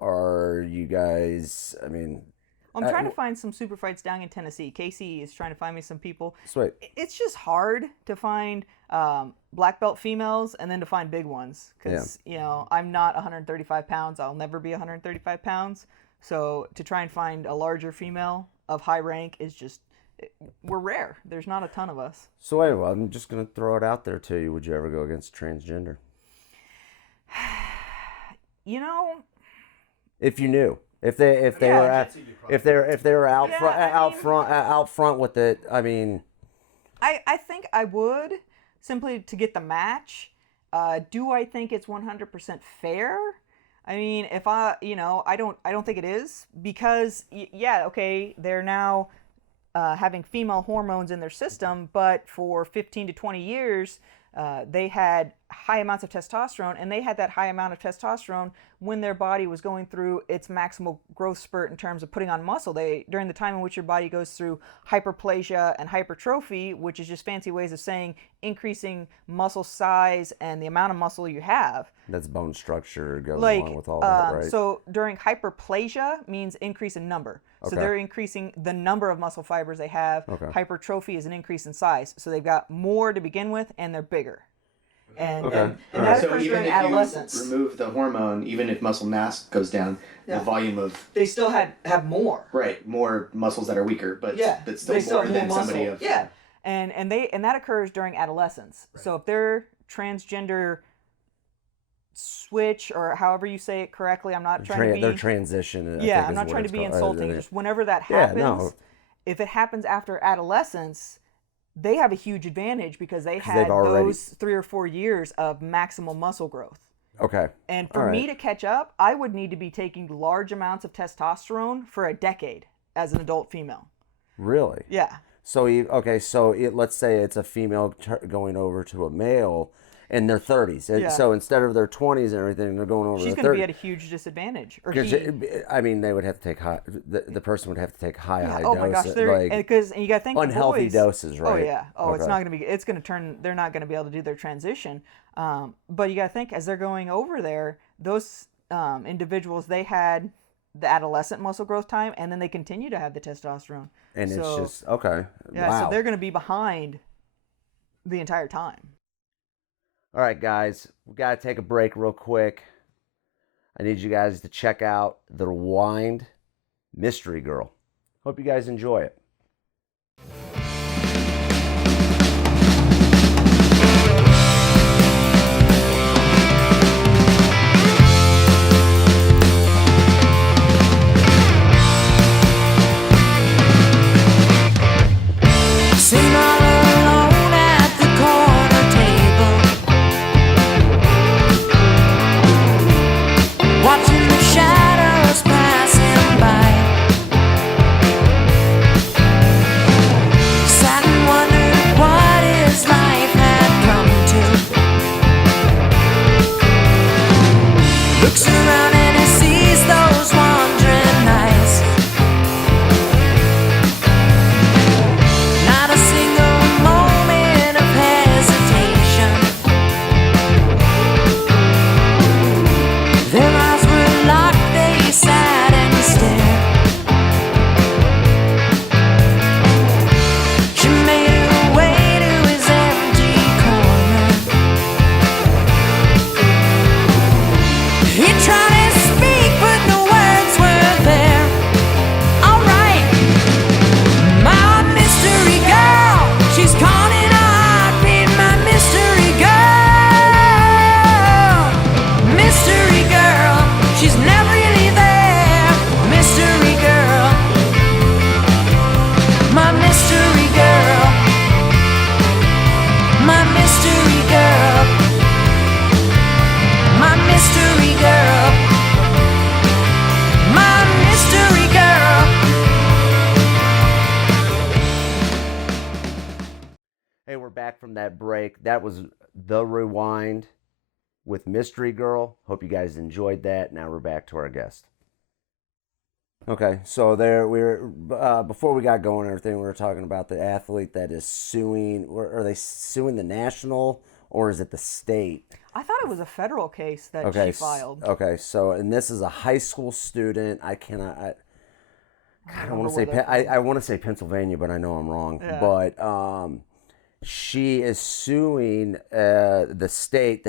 Are you guys, I mean... I'm trying to find some super fights down in Tennessee. Casey is trying to find me some people. Sweet. It's just hard to find black belt females and then to find big ones. Because, you know, I'm not 135 pounds. I'll never be 135 pounds. So to try and find a larger female of high rank is just... We're rare. There's not a ton of us. So anyway, I'm just going to throw it out there to you. Would you ever go against transgender? You know... If you knew, if they were out front with it, I mean, I think I would, simply to get the match. Do I think it's 100% fair? I mean, if I don't think it is, because okay, they're now having female hormones in their system, but for 15 to 20 years. They had high amounts of testosterone, and they had that high amount of testosterone when their body was going through its maximal growth spurt in terms of putting on muscle. During the time in which your body goes through hyperplasia and hypertrophy, which is just fancy ways of saying increasing muscle size and the amount of muscle you have. That's bone structure goes along with all that, right? So during hyperplasia means increase in number. Okay. So they're increasing the number of muscle fibers they have. Okay. Hypertrophy is an increase in size. So they've got more to begin with, and they're bigger. And that occurs during adolescence. So even if you remove the hormone, even if muscle mass goes down, the volume of... They still have more. Right, more muscles that are weaker, but still more than somebody of... Yeah, and that occurs during adolescence. Right. So if they're transgender switch, or however you say it correctly, I'm not trying to be... They're transition. I'm not trying to be insulting. Just whenever that happens, if it happens after adolescence... They have a huge advantage because they had those 3 or 4 years of maximal muscle growth. Okay. And for me to catch up, I would need to be taking large amounts of testosterone for a decade as an adult female. Really? Yeah. So, let's say it's a female going over to a male in their 30s. Yeah. So instead of their 20s and everything, they're going over to 30s. She's going to be at a huge disadvantage. I mean, they would have to take the person would have to take high doses. Oh my gosh, because you got to think unhealthy boys, doses, right? Oh yeah. Oh, okay. It's going to turn. They're not going to be able to do their transition. But you got to think as they're going over there, those individuals, they had the adolescent muscle growth time, and then they continue to have the testosterone. And it's just okay. Yeah. Wow. So they're going to be behind the entire time. All right, guys, we got to take a break real quick. I need you guys to check out The Rewind Mystery Girl. Hope you guys enjoy it. Watching the shadows passing by. back from that break. That was The Rewind with Mystery Girl. Hope you guys enjoyed that. Now we're back to our guest. Okay, so before we got going and everything, we were talking about the athlete that is suing. Are they suing the national or is it the state? I thought it was a federal case that Okay, she filed. Okay, so and this is a high school student. I don't want to say I want to say Pennsylvania, but I know I'm wrong. Yeah. But she is suing the state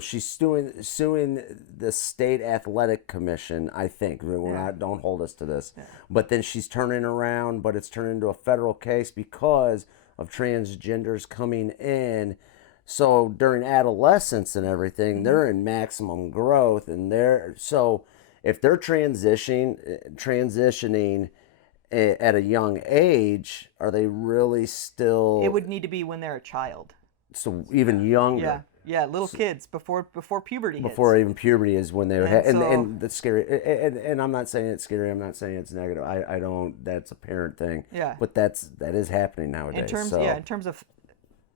she's suing the state athletic commission. I think don't hold us to this, but then she's turning around, but it's turned into a federal case because of transgenders coming in. So during adolescence and everything, they're in maximum growth, and if they're transitioning at a young age, are they really still? It would need to be when they're a child. So even younger. Yeah, little kids before puberty. Before hits. even puberty is when they would have, so, and that's scary. And I'm not saying it's scary. I'm not saying it's negative. I don't. That's a parent thing. Yeah. But that is happening nowadays. In terms of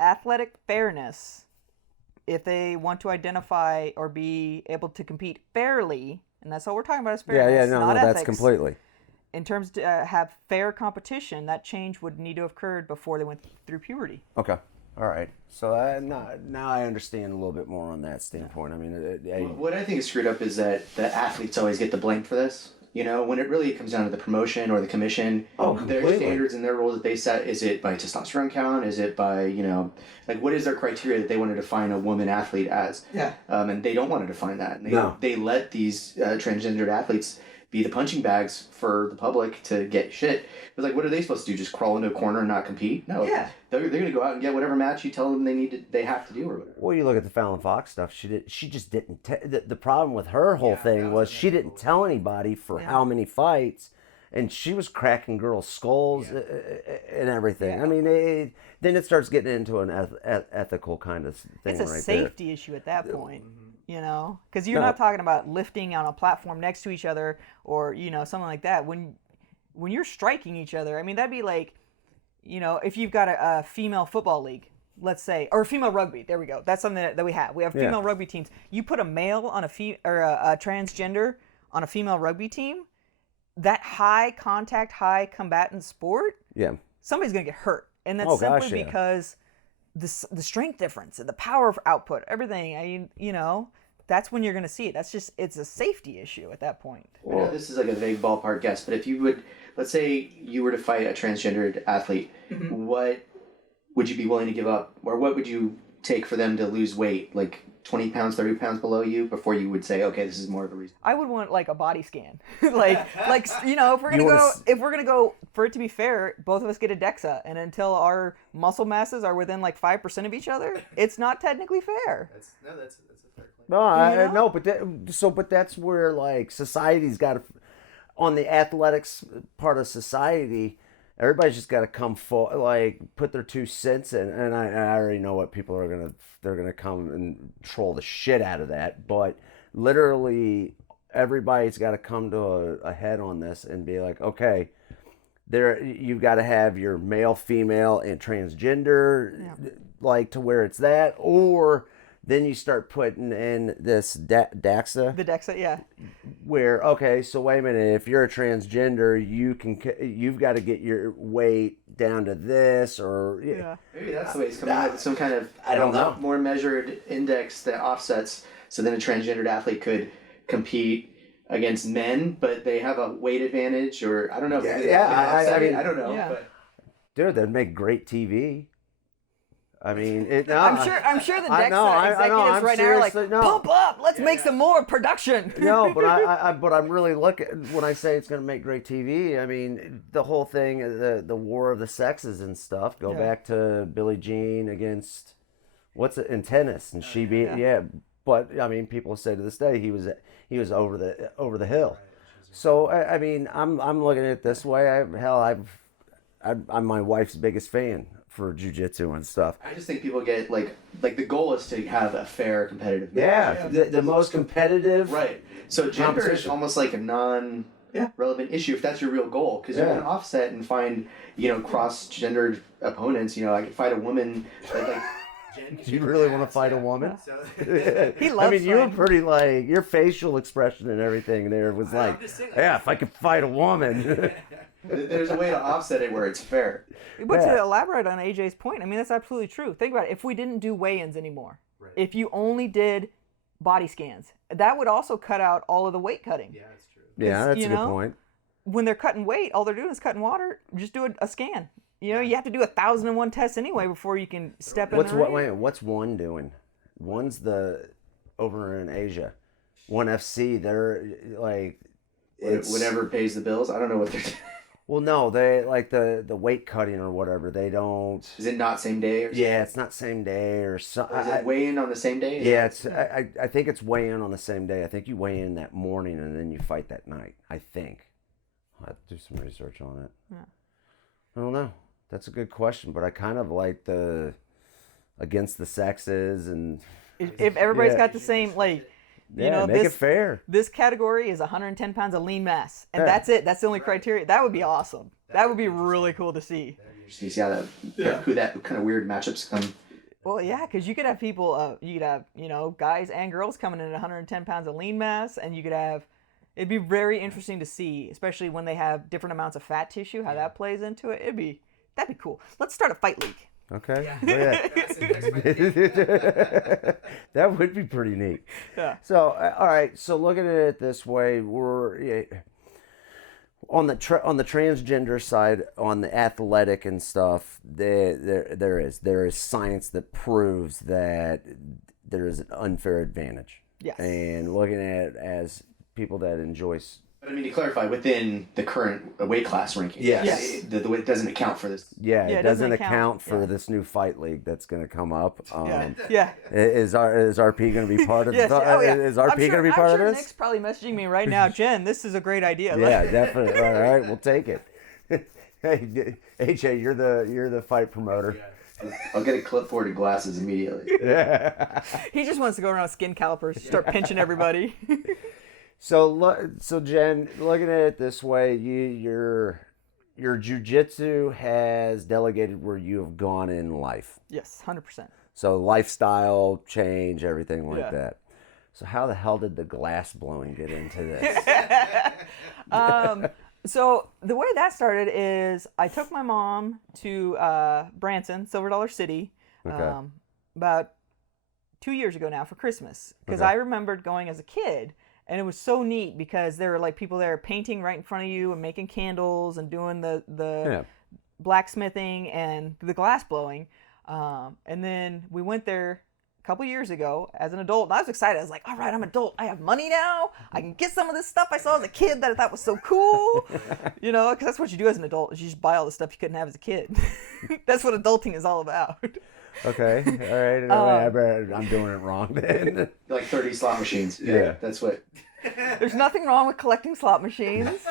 athletic fairness, if they want to identify or be able to compete fairly, and that's all we're talking about is fairness, not ethics. That's completely. In terms to have fair competition, that change would need to have occurred before they went through puberty. Okay. All right. So now I understand a little bit more on that standpoint. I mean, what I think is screwed up is that the athletes always get the blame for this. You know, when it really comes down to the promotion or the commission, their standards and their rules that they set, is it by testosterone count? Is it by, what is their criteria that they want to define a woman athlete as? Yeah. And they don't want to define that. And they let these transgendered athletes be the punching bags for the public to get shit. It's like, what are they supposed to do? Just crawl into a corner and not compete? No. Yeah. They're going to go out and get whatever match you tell them they have to do or whatever. Well, you look at the Fallon Fox stuff. She just didn't. The problem with her whole thing was she didn't tell anybody for how many fights, and she was cracking girls' skulls and everything. I mean, then it starts getting into an ethical kind of thing. It's a safety issue at that point. Because you're not talking about lifting on a platform next to each other or something like that. When you're striking each other, I mean, that'd be like, if you've got a female football league, let's say, or female rugby. There we go. That's something that we have. We have female rugby teams. You put a male on a transgender on a female rugby team, that high contact, high combatant sport. Yeah. Somebody's gonna get hurt, and that's simply because the strength difference and the power output, everything. That's when you're going to see it. It's a safety issue at that point. I know this is like a vague ballpark guess, but if you would, let's say you were to fight a transgendered athlete, what would you be willing to give up? Or what would you take for them to lose weight? Like 20 pounds, 30 pounds below you before you would say, okay, this is more of a reason? I would want like a body scan. if we're going to go, for it to be fair, both of us get a DEXA, and until our muscle masses are within like 5% of each other, it's not technically fair. That's a fair claim. No, no, but that's where like society's got to, on the athletics part of society, everybody's just got to come put their 2 cents in, and I already know what people are they're gonna come and troll the shit out of that, but literally everybody's got to come to a head on this and be like, okay, you've got to have your male, female, and transgender, like to where it's that, or then you start putting in this DEXA. The DEXA, yeah. Where, okay, so wait a minute, if you're a transgender, you've got to get your weight down to this, or maybe that's the way it's coming out with some kind of more measured index that offsets, so then a transgendered athlete could compete against men, but they have a weight advantage, or I don't know. I mean, I don't know. Yeah. But dude, that'd make great TV. I mean, I'm sure the DEXA executives right now are like, pump up, let's make some more production. No, but I'm really looking, when I say it's going to make great TV, I mean, the whole thing, the war of the sexes and stuff, go back to Billie Jean against, in tennis, and she beat, but I mean, people say to this day, he was over the hill. So, I mean, I'm looking at it this way. I'm my wife's biggest fan for jiu-jitsu and stuff. I just think people get like the goal is to have a fair competitive match. The most competitive. Right. So gender is almost like a relevant issue if that's your real goal. Because you're going to offset and find, cross-gendered opponents. I could fight a woman like do you really want to fight a woman? He loves I mean, you were pretty your facial expression and everything there was like, if I could fight a woman. There's a way to offset it where it's fair. But to elaborate on AJ's point, I mean, that's absolutely true. Think about it. If we didn't do weigh-ins anymore, if you only did body scans, that would also cut out all of the weight cutting. Yeah, that's true. Yeah, that's a good point. When they're cutting weight, all they're doing is cutting water. Just do a scan. You have to do 1,001 tests anyway before you can step in. What's one doing? One's over in Asia. One FC. They're like whatever pays the bills. I don't know what they're doing. Well, no, they like the weight cutting or whatever. They don't. Is it not same day? Or something? Yeah, it's not same day or something. Is it weigh in on the same day? Yeah, I think it's weigh in on the same day. I think you weigh in that morning and then you fight that night. I think. I'll have to do some research on it. Yeah. I don't know. That's a good question, but I kind of like the against the sexes and if everybody's got the same make this, it fair. This category is 110 pounds of lean mass, and that's it. That's the only criteria. That would be awesome. That would be really cool to see. You see how that kind of weird matchups come. Well, yeah, because you could have people, guys and girls coming in at 110 pounds of lean mass, and you could have. It'd be very interesting to see, especially when they have different amounts of fat tissue, how that plays into it. That'd be cool. Let's start a fight league. Okay. Yeah. That would be pretty neat. Yeah. So, all right. So, looking at it this way, we're on the transgender side, on the athletic and stuff. There is science that proves that there is an unfair advantage. Yes. And looking at it as people that enjoy. But I mean, to clarify, within the current weight class ranking, yes. The weight doesn't account for this. Yeah, it doesn't account for this new fight league that's going to come up. Yeah. Is RP going to be part of? Yes. Is RP going to be part of this? Nick's probably messaging me right now, Jen. This is a great idea. Yeah, definitely. All right, we'll take it. Hey, AJ, you're the fight promoter. I'll get a clipboard and glasses immediately. Yeah. He just wants to go around with skin calipers, start pinching everybody. So Jen, looking at it this way, your jujitsu has delegated where you have gone in life. Yes, 100%. So lifestyle change, everything like that. So how the hell did the glass blowing get into this? So the way that started is I took my mom to Branson, Silver Dollar City, about 2 years ago now for Christmas. Because I remembered going as a kid. And it was so neat because there were like people there painting right in front of you and making candles and doing the blacksmithing and the glass blowing. And then we went there a couple years ago as an adult. And I was excited. I was like, all right, I'm an adult. I have money now. I can get some of this stuff I saw as a kid that I thought was so cool. Because that's what you do as an adult is you just buy all the stuff you couldn't have as a kid. That's what adulting is all about. Okay, all right. I'm doing it wrong then. Like 30 slot machines. Yeah. That's what. There's nothing wrong with collecting slot machines.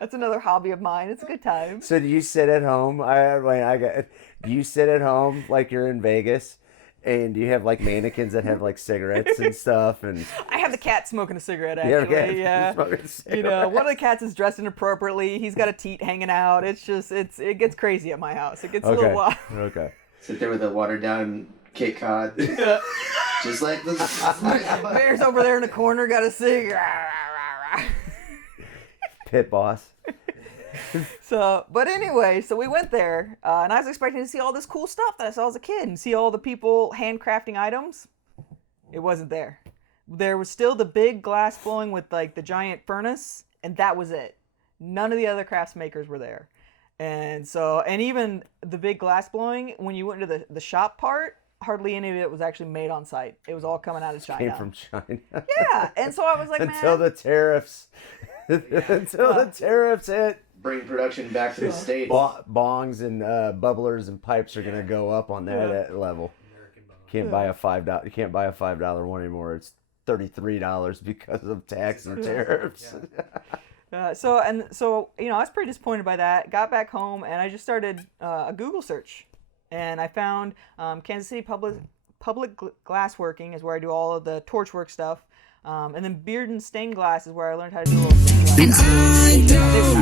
That's another hobby of mine. It's a good time. So do you sit at home? Do you sit at home like you're in Vegas? And do you have like mannequins that have like cigarettes and stuff? And I have the cat smoking a cigarette actually. Yeah. Smoking a cigarette. One of the cats is dressed inappropriately. He's got a teat hanging out. It's just it gets crazy at my house. It gets a little wild. Okay. Sit there with a watered down Cape Cod. Just like this. Bear's over there in the corner, got a cig. Pit boss. But anyway, so we went there, and I was expecting to see all this cool stuff that I saw as a kid and see all the people handcrafting items. It wasn't there. There was still the big glass blowing with like the giant furnace, and that was it. None of the other crafts makers were there. And even the big glass blowing, when you went into the shop part, hardly any of it was actually made on site. It was all coming out of China. Came from China. Yeah, and so I was like, until the tariffs hit. Bring production back to the States. Bongs and bubblers and pipes are gonna go up on that level. Can't buy a $5. You can't buy a $5 one anymore. It's $33 because of tax and tariffs. So I was pretty disappointed by that. Got back home and I just started a Google search, and I found Kansas City Public Glassworking is where I do all of the torchwork stuff. And then beard and stained glass is where I learned how to do a little stained glass.